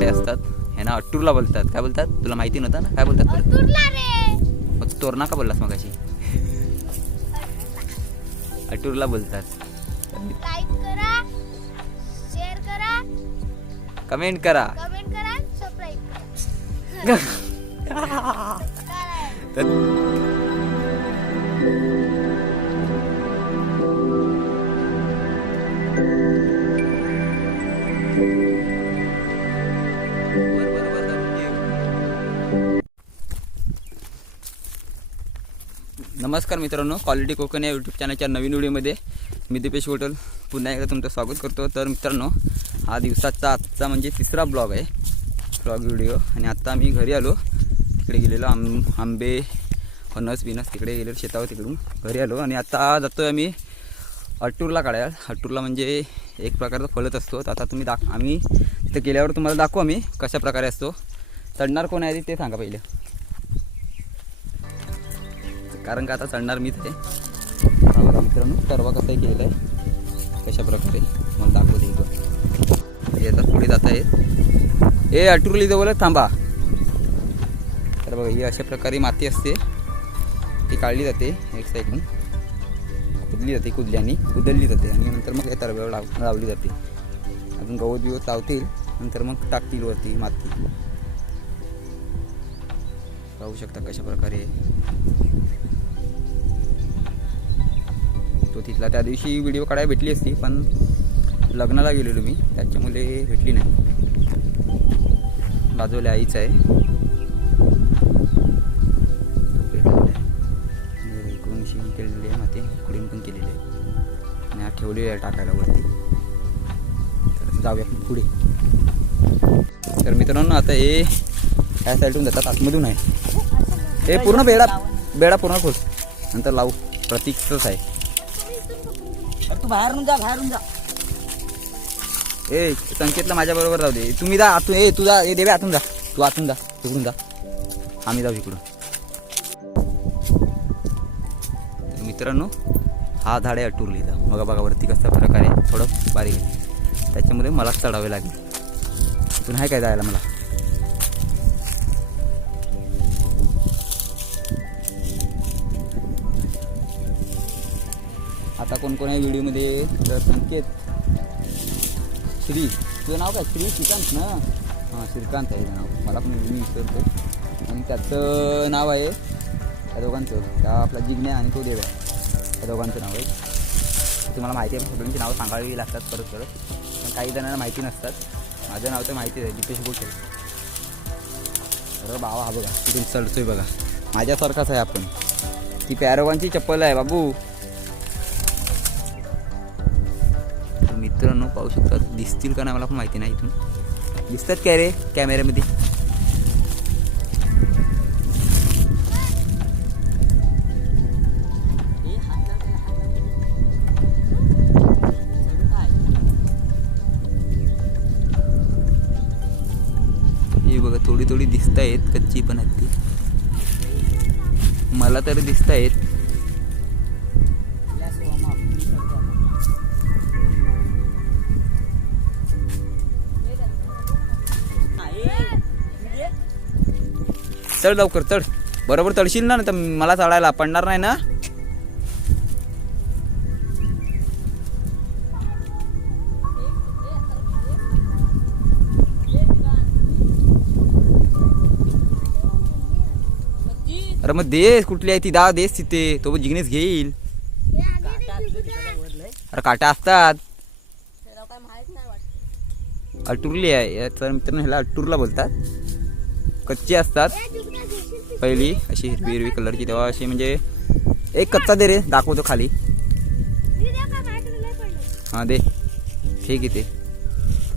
ते असतात ह्यांना अट्टूरला बोलतात. काय बोलतात तुला माहिती नव्हतं ना? काय बोलतात अट्टूरला रे. मग तू तोरणा का बोललास मगाशी? अट्टूरला बोलतात. लाईक करा, शेअर करा, कमेंट करा. कमेंट करा, सबस्क्राइब करा. नमस्कार मित्रांनो, क्वालिटी कोकण या यूट्यूब चॅनलच्या नवीन व्हिडिओमध्ये मी दीपेश होटल पुन्हा एकदा तुमचं स्वागत करतो. तर मित्रांनो, हा दिवसाचा आजचा म्हणजे तिसरा ब्लॉग आहे, ब्लॉग व्हिडिओ. आणि आता आम्ही घरी आलो. तिकडे गेलेलो आंबे फणस बिनस तिकडे गेलेलो शेतावर, तिकडून घरी आलो. आणि आता जातो आहे आम्ही अट्टूरला काढायला. अट्टूरला म्हणजे एक प्रकारचा फळच असतो. तर आता तुम्ही आम्ही तिथे गेल्यावर तुम्हाला दाखवू आम्ही कशा प्रकारे असतो. चढणार कोण आहे ते सांगा पहिले, कारण का आता चढणार मीच आहे. बघा मित्रांनो, सर्व कसं केलेलं आहे, कशा प्रकारे मला दाखवते इथं. हे आता पुढे जात आहेत. हे अट्टूरली जवळ थांबा. तर बघा, ही अशा प्रकारे माती असते, ती काढली जाते एक साईडून, कुदली जाते आणि नंतर मग हे तरव्यावर लावली जाते. अजून गवत बिवत लावतील, नंतर मग टाकतील वरती माती. पाहू शकता कशा प्रकारे. तो तिथला त्या दिवशी व्हिडिओ काढायला भेटली असती, पण लग्नाला गेलेलो मी, त्याच्यामुळे भेटली नाही. बाजूला आईच आहे, इकडून अशी केलेली आहे माती, इकडून पण केलेली आहे आणि हा ठेवलेली आहे टाकायला वरती. तर जाऊया पुढे. तर मित्रांनो, आता हे ह्या साईडून जातात, आतमधून आहे. हे पूर्ण बेडा पूर्ण खोल, नंतर लावू. प्रतीकच आहे. तू बाहेरून जा. ए संकेतला माझ्या बरोबर जाऊ दे. तुम्ही जा आतून. ए तुझा ए देवे आतून जा, तू आतून जा, तिकडून जा, आम्ही जाऊ इकडून. मित्रांनो, हा झाड आहे अट्टूरलीचा. बघा वरती कसा प्रकारे थोडं बारीक आहे, त्याच्यामध्ये मलाच चढावे लागेल. इथून आहे काय जायला मला. आता कोण आहे व्हिडिओमध्ये? तर संकेत, श्री, तुझं नाव काय? श्रीकांत ना? हां, श्रीकांत आहे नाव. मला पण मी विसरतो. आणि त्याचं नाव आहे, त्या दोघांचं, त्या आपला जिग्न्या आणि तो देव आहे, त्या दोघांचं नाव आहे. तुम्हाला माहिती आहे, सगळ्यांची नावं सांगावी लागतात परत. पण काही जणांना माहिती नसतात. माझं नाव तर माहितीच आहे, दीपेश होटल. अरे बाबा, हा बघा तिथून चढतोय बघा, माझ्यासारखाच आहे आपण. ती पॅरोगांची चप्पल आहे बाबू. मित्रांनो, पाहू शकतात, दिसतील का नाही मला पण माहिती नाही. इथून दिसतात काय रे कॅमेऱ्यामध्ये? हे बघा, थोडी दिसत आहेत, कच्ची पण आहेत ती, मला तर दिसत आहेत. चढ लवकर, चढ. बरोबर चढशील ना, तर मला चढायला पडणार नाही ना. अरे मग देस कुठली आहे ती, देस तिथे, तो जिग्नेस घेईल. अरे काटा असतात. अट्टूरली आहे. तर मित्रांनो, ह्याला अट्टूरला बोलतात. कच्ची असतात पहिली, अशी हिरवी कलरची. तेव्हा अशी म्हणजे एक कच्चा दे रे, दाखवतो खाली. हां दे, ठीक आहे. ते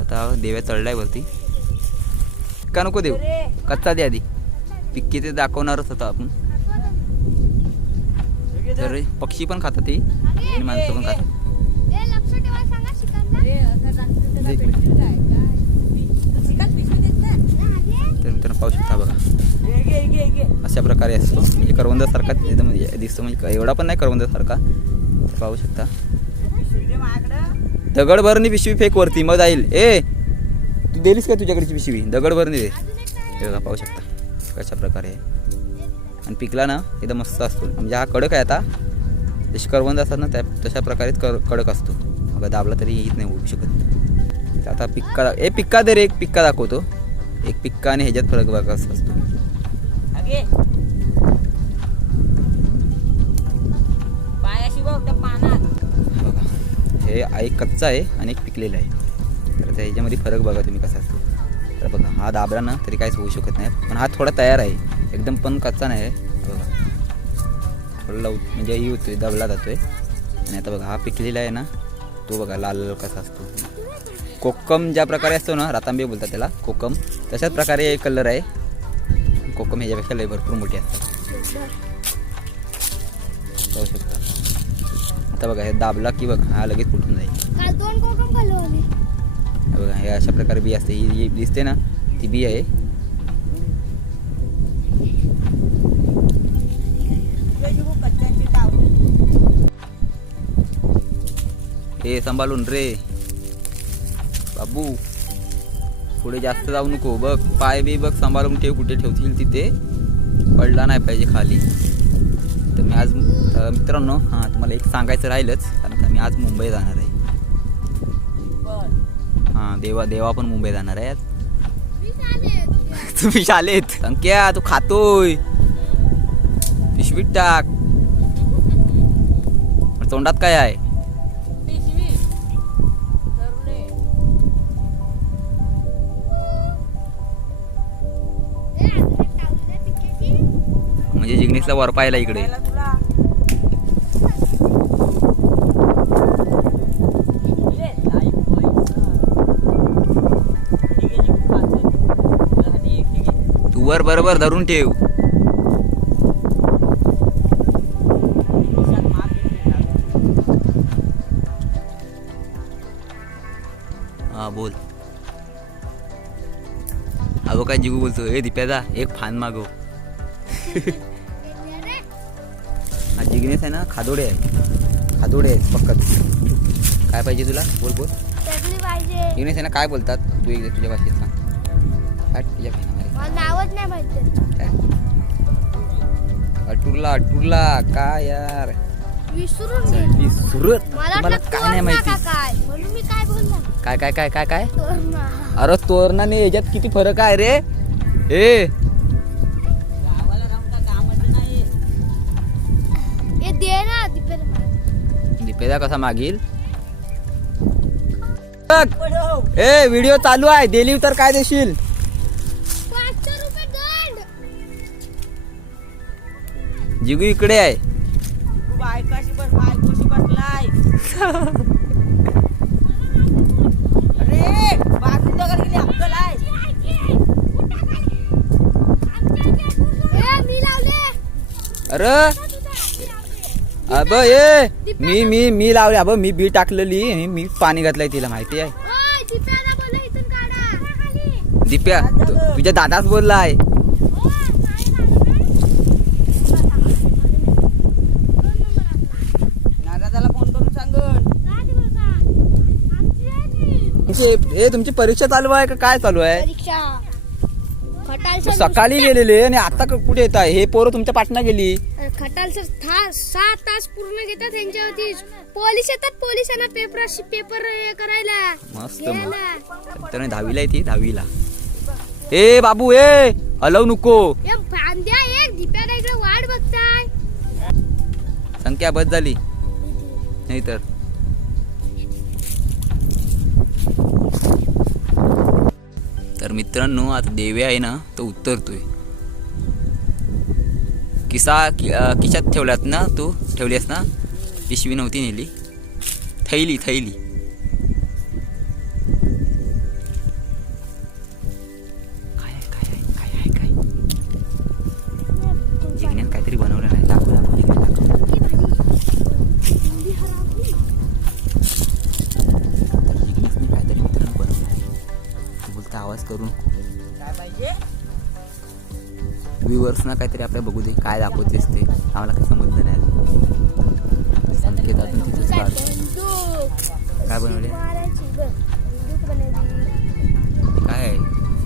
आता देव्या चढलाय वरती. का नको देऊ, कच्चा दे आधी. पिक्की ते दाखवणारच होता आपण. तर पक्षी पण खातात ते आणि माणसं पण खातात. तर मित्रांनो, पाहू शकता बघा, अशा प्रकारे असतो. म्हणजे करवंदासारखा एकदम दिसतो, म्हणजे एवढा पण नाही करवंदासारखा. पाहू शकता. दगड भरणी पिशवी फेक वरती मग जाईल. ए तू दिलीस का तुझ्याकडची पिशवी? दगड भरणी दे. हे बघा पाहू शकता कशा प्रकारे आहे. आणि पिकला ना एकदम मस्त असतो. म्हणजे हा कडक आहे. आता जशी करवंद असतात ना त्या तशा प्रकारे कडक असतो. बघा दाबला तरी येत नाही होऊ शकत. आता पिक्का दे रे. एक पिक्का दाखवतो. एक पिक्का आणि ह्याच्यात फरक बघा कसा असतो. अगे पायाशी बघ त्या पानात. बघा हे एक कच्चा आहे आणि एक पिकलेला आहे. तर त्या ह्याच्यामध्ये फरक बघा तुम्ही कसा असतो. तर बघा हा दाबला ना तरी काहीच होऊ शकत नाही. पण हा थोडा तयार आहे. एकदम पण कच्चा नाही आहे. बघा थोडा म्हणजे ही होतोय दाबला जातोय. आणि आता बघा हा पिकलेला आहे ना तो बघा लाल लाल कसा असतो. कोकम ज्या प्रकारे असतो ना रातांबे बोलतात त्याला कोकम तशाच प्रकारे कलर आहे. कोकम ह्याच्यापेक्षा लय भरपूर मोठी असतात. पाहू शकता. आता बघा हे दाबला की बघा हा लगेच फुटून जाईल. काल 2 कोकम खाल्लो आम्ही. बघा हे अशा प्रकारे बी असते. ही दिसते ना ती बी आहे. कच्च्यांची टाव. हे सांभाळून रे बाबू. पुढे जास्त जाऊ नको. बघ पाय बी बघ सांभाळून ठेव. कुठे ठेवतील तिथे पडला नाही पाहिजे खाली. तर मी आज मित्रांनो तुम्हाला एक सांगायचं राहिलंच. कारण का मी आज मुंबई जाणार आहे. देवा पण मुंबई जाणार आहे आज. तुम्ही शाळेत संख्या तू खातोय पिशवीत टाक. तोंडात काय आहे? पिशवी धरले. म्हणजे जिग्नेशला वर पाहिला इकडे. खायला तुला. ये, लाईक पैसा. ठीक आहे, जीव खायचं. तुझ्यासाठी एक ठीक आहे. तू वर बरोबर धरून ठेव. खिशात मार घेतली टाक. हा बोल. अगो काय जिगू बोलतो. ए दिप्याचा एक फान मागव. हा जिग्नेश आहे ना खादोडे आहे. खादोडे आहे फक्त. काय पाहिजे तुला? बोल बोल. चटणी पाहिजे. जिग्नेश आहे ना काय बोलतात तू एकदा तुझ्या भाषेत सांग. काय तुझ्या भाषेत मला नावच नाही माहिती. काय अटुरला काय यार विसरून गेली. सुरत मला तुम्हाला वाटलं काय नाही तोरणा माहिती. का काय म्हणून मी काय बोलला. काय काय काय काय काय तोरणा. अरे तोरणाने याच्यात किती फरक आहे रे. ए गावाला राहून का कामाचं नाही. हे दे ना दीपेला. दिपेदा कसा मागील. पडो. ए व्हिडिओ चालू आहे. दिली तर काय देशील? 500 रुपये दंड. जिगू इकडे आहे. तू बायकाशी बस बायकोशी बसलाय. अरे बाजू दगड गेली अक्कल आहे. ए मी लावले. अरे अब ए मी लावले. अब मी बी टाकलेली. मी पाणी घातलंय तिला माहिती आहे. ओय दीपेला बोलले इथून काढा. दिप्या तुझ्या दादाच बोललाय. नाराजाला फोन करून सांगन. ए तुमची परीक्षा चालू आहे का काय चालू आहे? परीक्षा खटाल तू सकाळी गेलेले आणि आता कुठे येत आहे? हे पोरं तुमच्या पाटणा गेली. खटाल सर 7 तास पूर्ण घेतात त्यांच्यावरती. पोलीस येतात पोलिसांना पेपर करायला. मस्त मग तर 10वीला येते 10वीला. ए बाबू ए हलव नको. ए फांद्या एक दीप्याला इकडे वाट बघताय. संख्या बस झाली नाही तर. तर मित्रांनो आता देवे आहे ना तो उतरतोय. खिशात ठेवल्यात ना तू ठेवलीस ना. पिशवी नव्हती नेली. थैली काय जिग्नेस काहीतरी बनवलं नाही. दाखव जिग्नेसने काहीतरी मित्रांनो बनवलं. तू बोलता आवाज करू नको. काय पाहिजे? व्ह्यूअर्स ना काहीतरी आपल्या बघू दे काय दाखवतेस ते. आम्हाला काही समजलं नाही. संकेत अजून तिथेच काढ. काय बनवले मारायची बघ बंदूक बनवली. काय आहे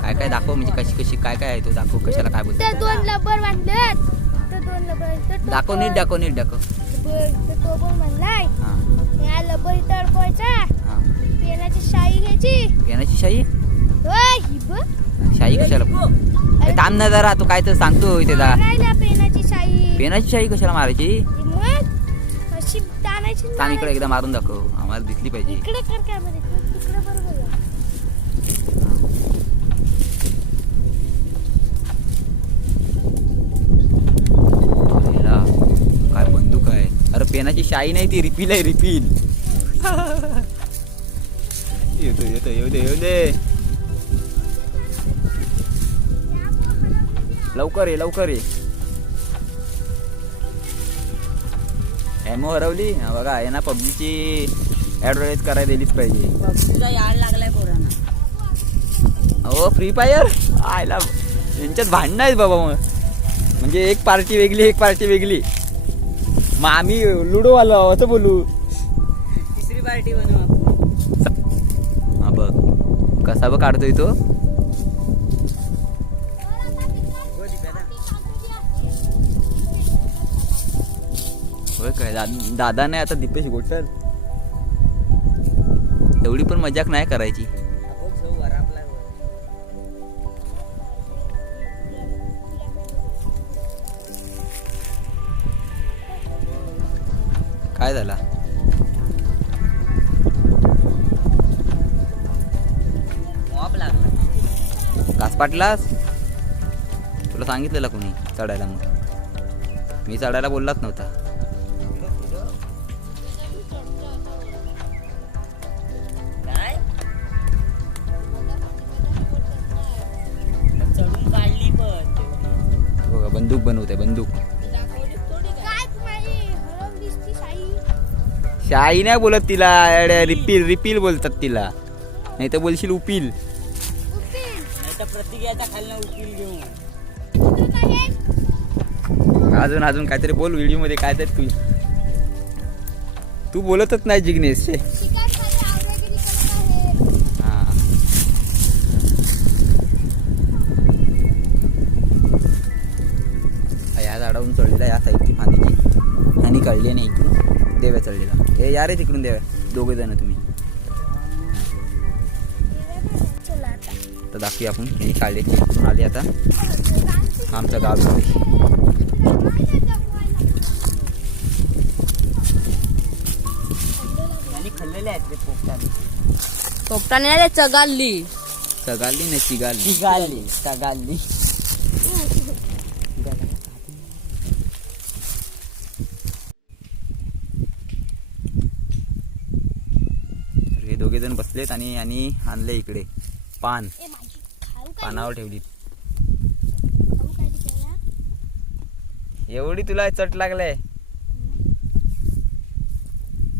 काय काय दाखव म्हणजे कशी कशी काय काय आहे तो दाखव कशाला काय बोलतो तर 2 रबर बांधलेत. तर 2 रबर दाखव नीट दाखव नीट दाखव तो पण म्हणलाय हां या लबर तडकवायचा. हां पेनाची शाई घ्यायची. पेनाची शाई होय ही बघ शाई कशाला अरे थांब ना जरा तू काय तर सांगतो इथे जा मारायला पेनाची शाई. पेनाची शाई कशाला मारायची मग अशी ताणायची थांब इकडे एकदा मारून दाखव आम्हाला दिसली पाहिजे इकडे कर कॅमेरा तिकडे बरोबर आहे. पहिला, काय बंदूक आहे अरे पेनाची शाई नाही ती रिपील आहे रिपील येतो येतो येऊ दे येऊ दे लवकर ये लवकर ये एमओ हरवली हा बघा यांना पबजीची ऍडव्हर्टाईज करायला दिलीच पाहिजे तुझा याड लागलाय पोरांना. हो फ्री फायर आयला यांच्यात भांडणं आहेत बाबा मग म्हणजे एक पार्टी वेगळी एक पार्टी वेगळी मग आम्ही लुडो आलो असं बोलू तिसरी पार्टी बनव आपण. हा बघ कसा बघ काढतोय तो होय काय दादा नाही आता दीपेश गोटल एवढी पण मजाक नाही करायची आपण सौ वरापलाय वर. काय झाला मॉप लागला. कास पाटलास तुला सांगितलेलं कोणी चढायला मग मी चढायला बोललाच नव्हता काय चढून काढली पण तेवढी. बघा बंदूक बनवते बंदूक काय तुम्हाला हरवलीस ती शाई. शाई नाही बोलत तिला रिपील रिपील बोलतात तिला नाही तर बोलशील उपील उकील. नाही तर प्रतिक्रियाच्या खालनं उकील घेऊन. कुठं काय आहे? अजून अजून काहीतरी बोल व्हिडिओ मध्ये काहीतरी तू बोलतच नाही जिग्नेश शिकार खाली आवरागिरी करत आहे. हा या झाडावरून चढलेला या साईडची फांदीची आणि काढली नाही इकडून देव्या चढलेला हे या रे तिकडून देव्या दोघे जण तुम्ही चला आता. तर दाखवूया आपण त्यांनी काढले इकडून आले आता आमचं गाव आहे आणि खाल्लेले आहेत रे पोपटाने. पोपटाने नाही चगाळली. चगाली नाही चिगाली तिघाली सगाली. हे दोघे जण बसलेत आणि आणले इकडे पान ए माझी खाऊ काय पानावर ठेवली खाऊ काय दिसायला? एवढी तुला चट लागलाय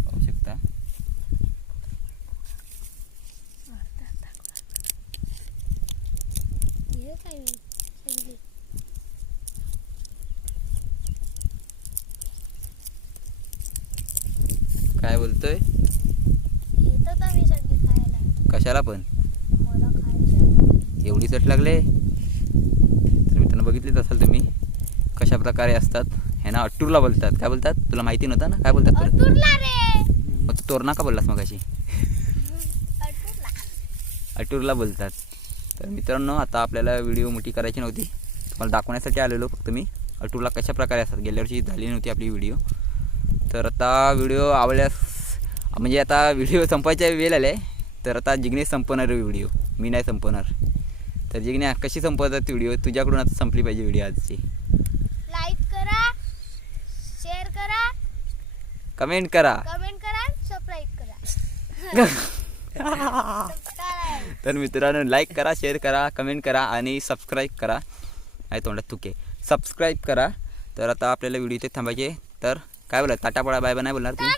पाहू शकता हे काय सगळे काय बोलतोय येतात आम्ही सगळे खायला. कशाला पण मला खायचं. एवढी चट लागले तर मित्रांनो बघितलीच असाल तुम्ही कशा प्रकारे असतात ह्यांना अट्टूरला बोलतात काय बोलतात तुला माहिती नव्हतं ना काय बोलतात परत अटुरला रे. मग तू तोरणा का बोललास मग अशी अटुरला. अटूरला बोलतात तर मित्रांनो आता आपल्याला व्हिडिओ मोठी करायची नव्हती तुम्हाला दाखवण्यासाठी आलेलो फक्त मी अटूरला कशा प्रकारे असतात गेल्या वर्षी झाली नव्हती आपली व्हिडिओ तर आता व्हिडिओ आवडल्यास म्हणजे आता व्हिडिओ संपायच्या वेळ आले तर आता जिग्नेश संपवणार व्हिडिओ मी नाही संपवणार तर जिग्ने कशी संपवतात व्हिडिओ तुझ्याकडून आता संपली पाहिजे व्हिडिओ आजची लाईक करा, शेअर करा, कमेंट करा कमेंट करा, सबस्क्राईब करा. तर मित्रांनो लाईक करा शेअर करा कमेंट करा आणि सबस्क्राईब करा आहे तोंडात तुके सबस्क्राईब करा तर आता आपल्याला व्हिडिओ इथे थांबायचे तर काय बोला टाटा पडा बाय बाय नाही बोलणार तुम्ही